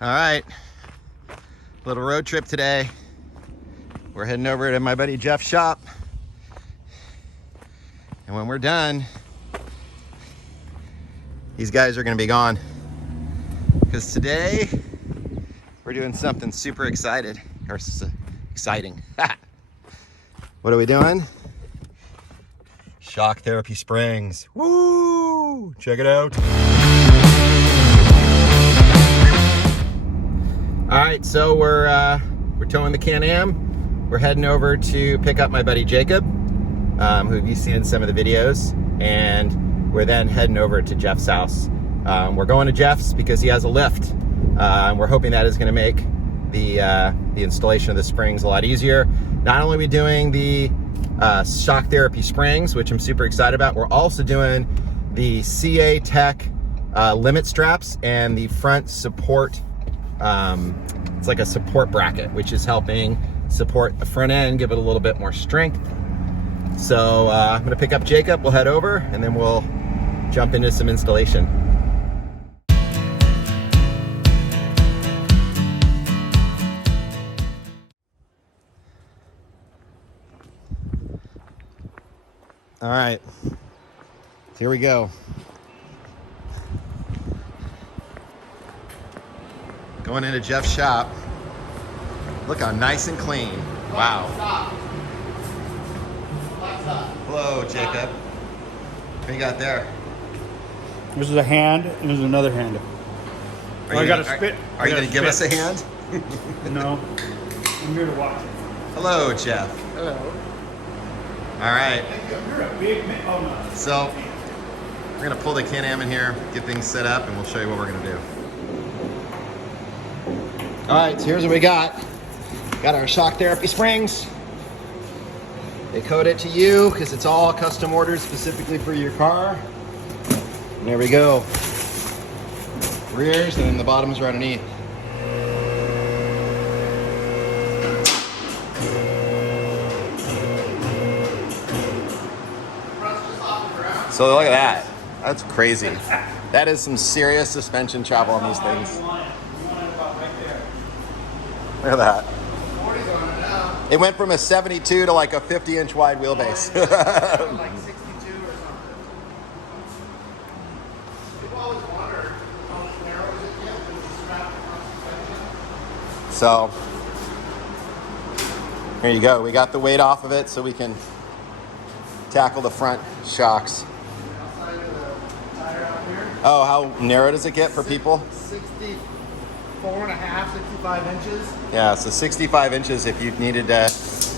All right, little road trip today. We're heading over to my buddy Jeff's shop. And when we're done, these guys are gonna be gone. Because today, we're doing something super exciting. What are we doing? Shock therapy springs. Woo! Check it out. All right, so we're towing the Can-Am. We're heading over to pick up my buddy Jacob, who you've seen in some of the videos, and we're then heading over to Jeff's house. We're going to Jeff's because he has a lift. We're hoping that is going to make the installation of the springs a lot easier. Not only are we doing the shock therapy springs, which I'm super excited about, we're also doing the CA Tech limit straps and the front support. It's like a support bracket, which is helping support the front end, give it a little bit more strength. So I'm gonna pick up Jacob, we'll head over, and then we'll jump into some installation. All right, here we go. Going into Jeff's shop. Look how nice and clean. Wow. Hello, Jacob. What you got there? This is a hand, and there's another hand. Are you gonna give us a hand? No. I'm here to watch it. Hello, Jeff. Hello. All right. You're a big man. Oh, no. So, we're gonna pull the Can-Am in here, get things set up, and we'll show you what we're gonna do. All right, so here's what we got. Got our shock therapy springs. They code it to you because it's all custom ordered specifically for your car. And there we go. Rears, and then the bottoms are underneath. So look at that. That's crazy. That is some serious suspension travel on these things. Look at that. It went from a 72 to like a 50-inch wide wheelbase. Like 62 or something. People always wonder how narrow is it get when it's strapped across suspension. So, here you go. We got the weight off of it so we can tackle the front shocks. Outside of the tire out here. Oh, how narrow does it get for people? 64 and a half, 65 inches. Yeah, so 65 inches if you needed to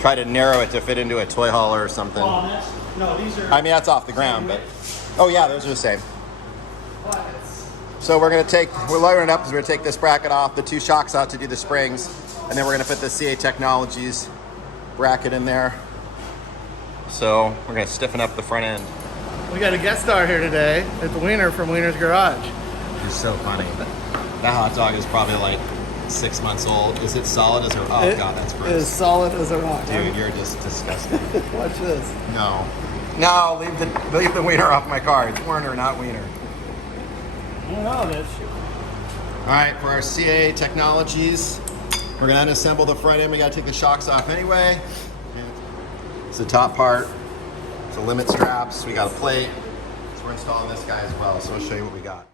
try to narrow it to fit into a toy hauler or something. No, these are. I mean, that's off the ground, but. Oh, yeah, those are the same. But it's So we're lowering it up because we're gonna take this bracket off, the two shocks out to do the springs, and then we're gonna put the CA Technologies bracket in there. So we're gonna stiffen up the front end. we got a guest star here today at the Werner from WernerGarage. It's so funny. That hot dog is probably like 6 months old. Is it solid as a rock? Oh God, that's gross. It is solid as a rock. Dude, you're just disgusting. Watch this. No. No, leave the wiener off my car. It's Werner, not Wiener. I don't know this. All right, for our CA Technologies, we're gonna unassemble the front end. We gotta take the shocks off anyway. It's the top part. It's the limit straps. We got a plate. So we're installing this guy as well. So I'll show you what we got.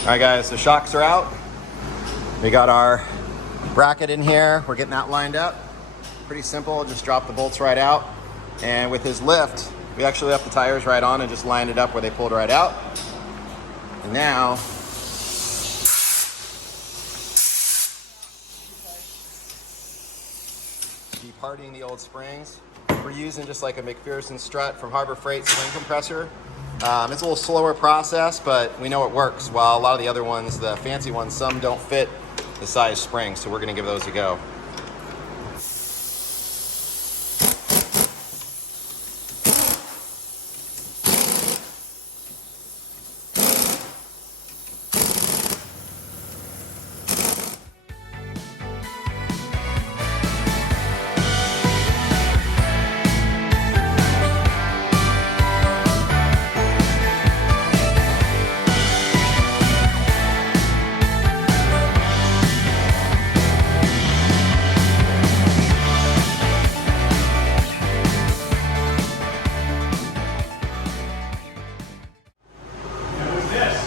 All right guys, the shocks are out. We got our bracket in here. We're getting that lined up. Pretty simple, just drop the bolts right out. And with his lift, we actually left the tires right on and just lined it up where they pulled right out. And now, departing the old springs. We're using just like a McPherson strut from Harbor Freight swing compressor. It's a little slower process, but we know it works. While a lot of the other ones, the fancy ones, some don't fit the size springs, so we're gonna give those a go.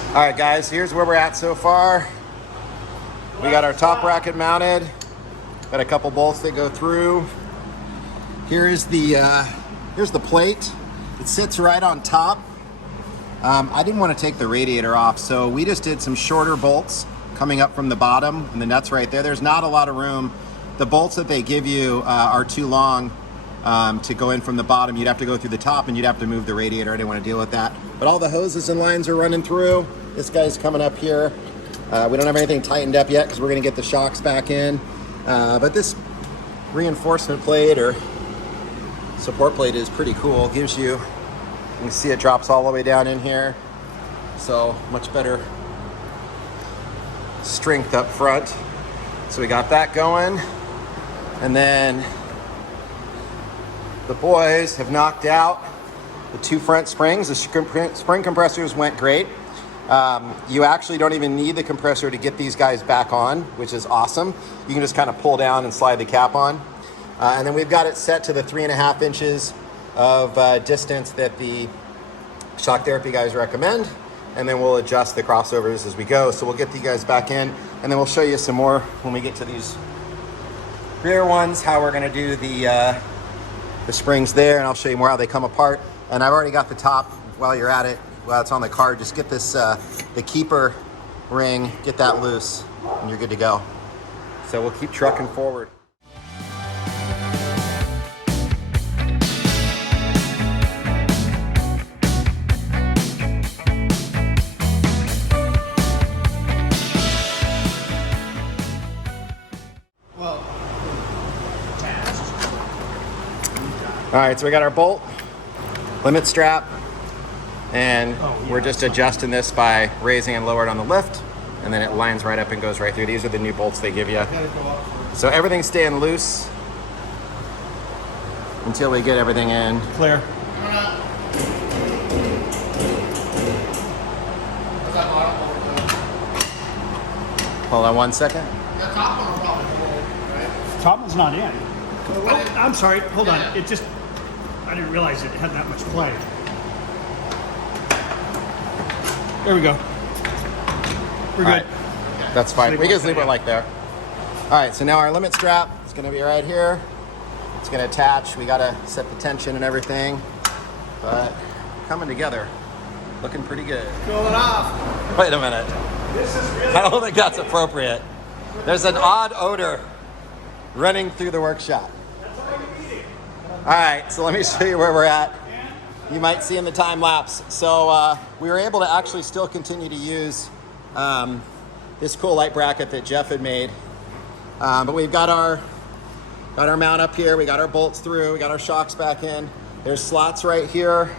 All right, guys, here's where we're at so far. We got our top bracket mounted. Got a couple bolts that go through. Here's the plate. It sits right on top. I didn't want to take the radiator off, so we just did some shorter bolts coming up from the bottom, and the nut's right there. There's not a lot of room. The bolts that they give you are too long to go in from the bottom. You'd have to go through the top, and you'd have to move the radiator. I didn't want to deal with that. But all the hoses and lines are running through. This guy's coming up here. We don't have anything tightened up yet because we're going to get the shocks back in. But this reinforcement plate or support plate is pretty cool. Gives you can see it drops all the way down in here. So much better strength up front. So we got that going. And then the boys have knocked out the two front springs. The spring compressors went great. You actually don't even need the compressor to get these guys back on, which is awesome. You can just kind of pull down and slide the cap on. And then we've got it set to the 3.5 inches of distance that the shock therapy guys recommend. And then we'll adjust the crossovers as we go. So we'll get you guys back in, and then we'll show you some more when we get to these rear ones, how we're gonna do the springs there, and I'll show you more how they come apart. And I've already got the top. While you're at it, while it's on the card, just get this, the keeper ring, get that loose, and you're good to go. So we'll keep trucking forward. All right, so we got our bolt, limit strap, and we're just adjusting this by raising and lowering on the lift, and then it lines right up and goes right through. These are the new bolts they give you. So everything's staying loose until we get everything in. Clear. Hold on one second. The top one will probably hold, right? Top one's not in. Oh, I'm sorry. Hold on. It just, I didn't realize it had that much play. There we go. We're good. All right. That's fine. We just leave it like there. All right, so now our limit strap is going to be right here. It's going to attach. We got to set the tension and everything, but coming together, looking pretty good. Pull it off. Wait a minute. This is really I don't think that's appropriate. There's an odd odor running through the workshop. All right, so let me show you where we're at. You might see in the time lapse. So we were able to actually still continue to use this cool light bracket that Jeff had made. But we've got our mount up here. We got our bolts through. We got our shocks back in. There's slots right here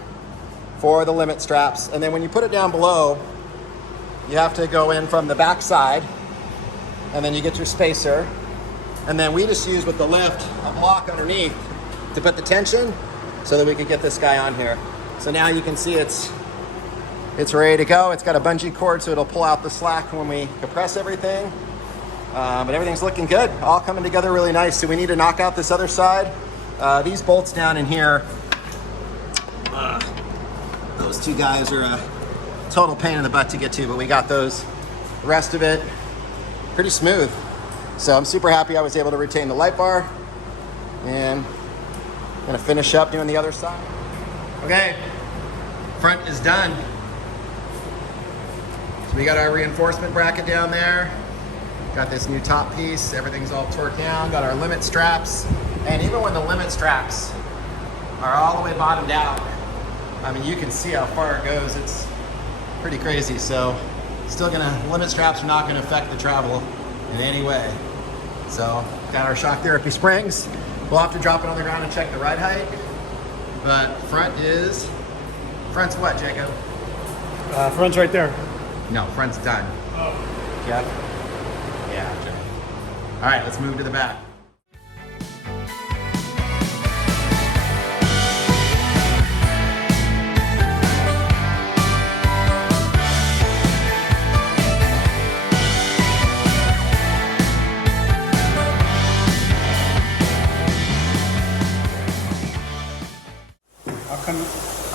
for the limit straps. And then when you put it down below, you have to go in from the back side, and then you get your spacer. And then we just use with the lift a block underneath to put the tension so that we could get this guy on here. So now you can see it's ready to go. It's got a bungee cord so it'll pull out the slack when we compress everything. But everything's looking good, all coming together really nice. So we need to knock out this other side. These bolts down in here, those two guys are a total pain in the butt to get to, but we got those. The rest of it, pretty smooth. So I'm super happy I was able to retain the light bar, and I'm gonna finish up doing the other side. Okay, front is done. So we got our reinforcement bracket down there. Got this new top piece, everything's all torqued down. Got our limit straps, and even when the limit straps are all the way bottomed out, I mean, you can see how far it goes. It's pretty crazy. So limit straps are not gonna affect the travel in any way. So, got our shock therapy springs. We'll have to drop it on the ground and check the ride height. But front's what, Jacob? Front's right there. No, front's done. Oh. Yep. Yeah, okay. All right, let's move to the back.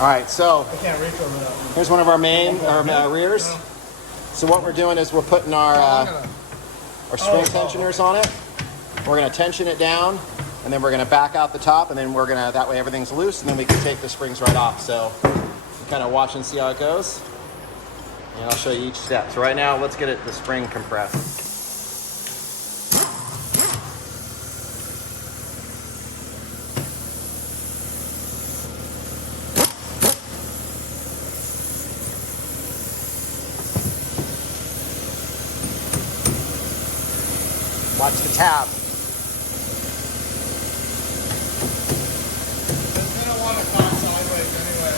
All right, so I can't reach over that. here's one of our rears. So what we're doing is we're putting our spring tensioners on it. We're gonna tension it down, and then we're gonna back out the top, and then that way everything's loose, and then we can take the springs right off. So we're kind of watch and see how it goes. And I'll show you each step. So right now, let's get the spring compressed. Watch the tab. It's gonna want to cock sideways anyway.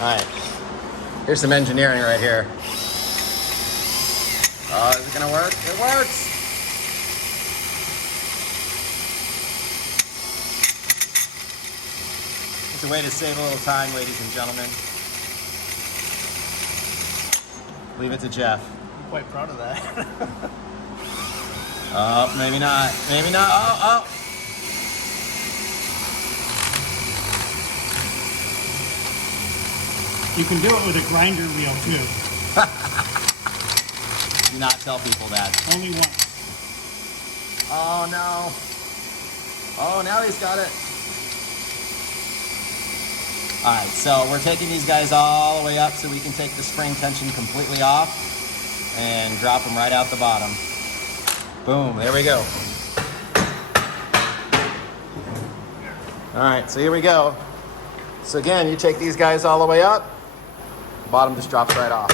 All right. Here's some engineering right here. Oh, is it gonna work? It works! It's a way to save a little time, ladies and gentlemen. Leave it to Jeff. I'm quite proud of that. Oh, maybe not. Maybe not. Oh! You can do it with a grinder wheel too. Do not tell people that. Only once. Oh no. Oh, now he's got it. All right, so we're taking these guys all the way up so we can take the spring tension completely off and drop them right out the bottom. Boom, there we go. All right, so here we go. So again, you take these guys all the way up, the bottom just drops right off.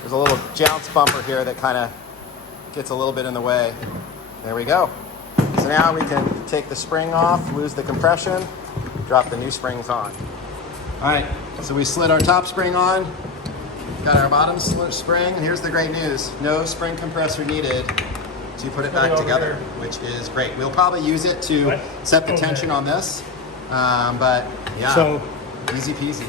There's a little jounce bumper here that kind of gets a little bit in the way. There we go. So now we can take the spring off, lose the compression, drop the new springs on. All right, so we slid our top spring on, got our bottom spring, and here's the great news. No spring compressor needed to put it back together, which is great. We'll probably use it to set the tension on this, but yeah, So easy peasy.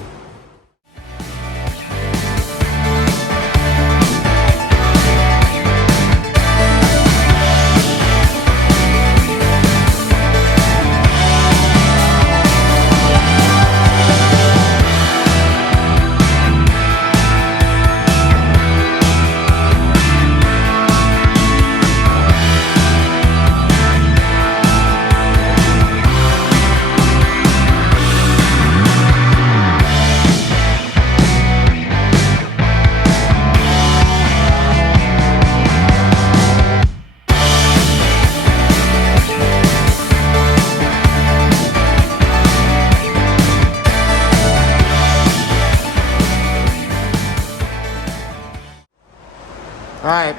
All right,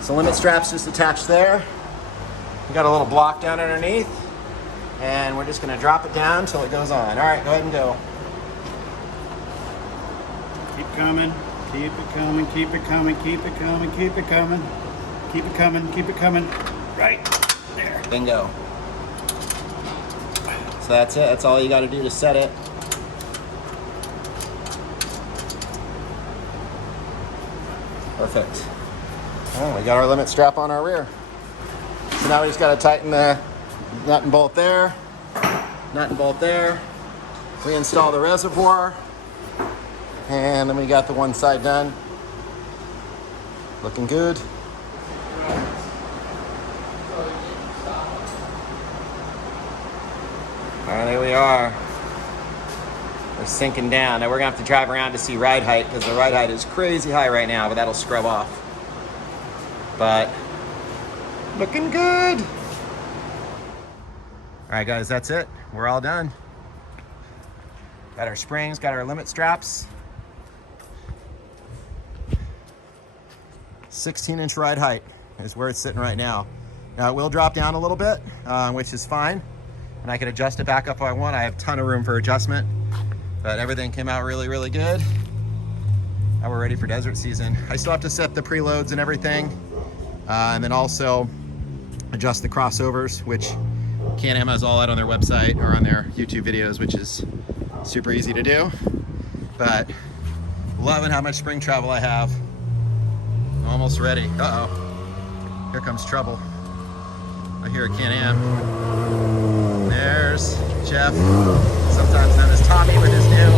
so limit strap's just attached there. We got a little block down underneath, and we're just gonna drop it down until it goes on. All right, go ahead and go. keep coming, keep it coming, keep it coming, keep it coming, keep it coming, keep it coming, keep it coming. Right there. Bingo. So that's it, that's all you gotta do to set it. Perfect. Oh, we got our limit strap on our rear. So now we just gotta tighten the nut and bolt there, nut and bolt there. We install the reservoir, and then we got the one side done. Looking good. And there we are. We're sinking down. Now we're gonna have to drive around to see ride height because the ride height is crazy high right now, but that'll scrub off. But looking good. All right, guys, that's it. We're all done. Got our springs, got our limit straps. 16-inch ride height is where it's sitting right now. Now it will drop down a little bit, which is fine. And I can adjust it back up if I want. I have a ton of room for adjustment, but everything came out really, really good. Now we're ready for desert season. I still have to set the preloads and everything. And then also adjust the crossovers, which Can-Am has all that on their website or on their YouTube videos, which is super easy to do. But loving how much spring travel I have. Almost ready. Uh-oh. Here comes trouble. I hear a Can-Am. There's Jeff, sometimes known as Tommy with his new